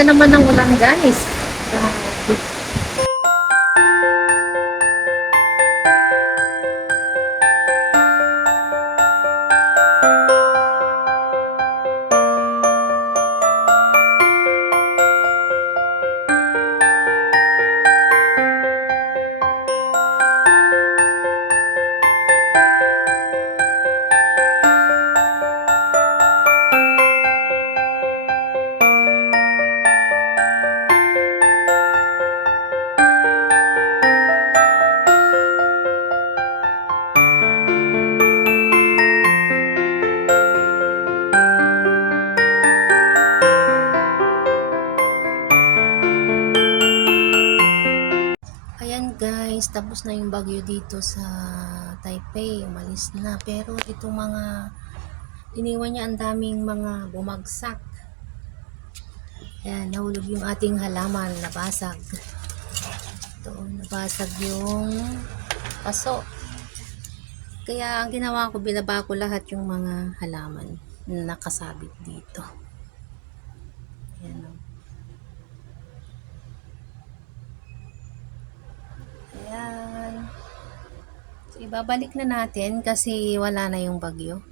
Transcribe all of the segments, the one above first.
na naman ng ulan, guys. Grabe. Ayan guys, tapos na yung bagyo dito sa Taipei, umalis na. Pero itong mga iniwan niya, ang daming mga bumagsak. Ayan, nahulog yung ating halaman, nabasag. Ito, nabasag yung paso. Kaya ang ginawa ko, binaba ko lahat yung mga halaman na nakasabit dito. Ayan o. Ayan. So, ibabalik na natin kasi wala na yung bagyo.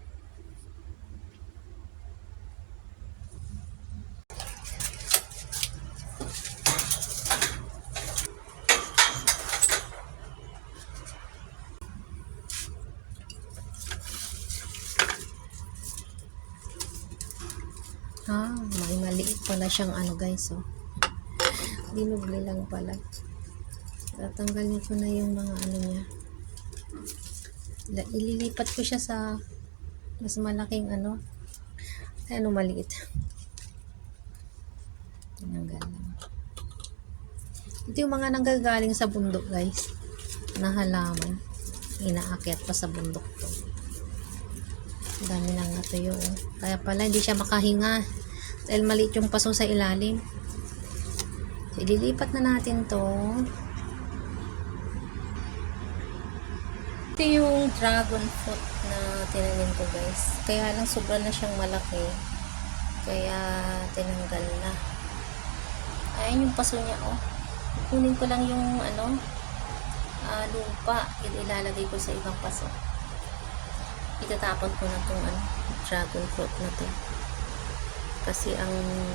May maliit pala siyang ano guys, oh. Dinugli lang pala. Tatanggalin ko na yung mga ano niya. Ililipat ko siya sa mas malaking ano. Ano maliit. Tinanggal lang. Ito yung mga nanggagaling sa bundok guys. Na halaman. Inaakyat pa sa bundok to. Dami nang natuyo. Kaya pala hindi siya makahinga. Dahil maliit yung paso sa ilalim. So, ililipat na natin to. Ito yung dragon fruit na tinanim ko guys. Kaya lang sobra na siyang malaki. Kaya tinanggal na. Ayan yung paso niya oh. Kunin ko lang yung ano lupa. Ilalagay ko sa ibang paso. Itatapon ko na itong dragon fruit na to. Kasi ang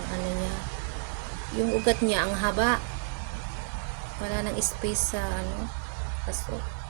ano niya, yung ugat niya ang haba. Wala nang space sa paso.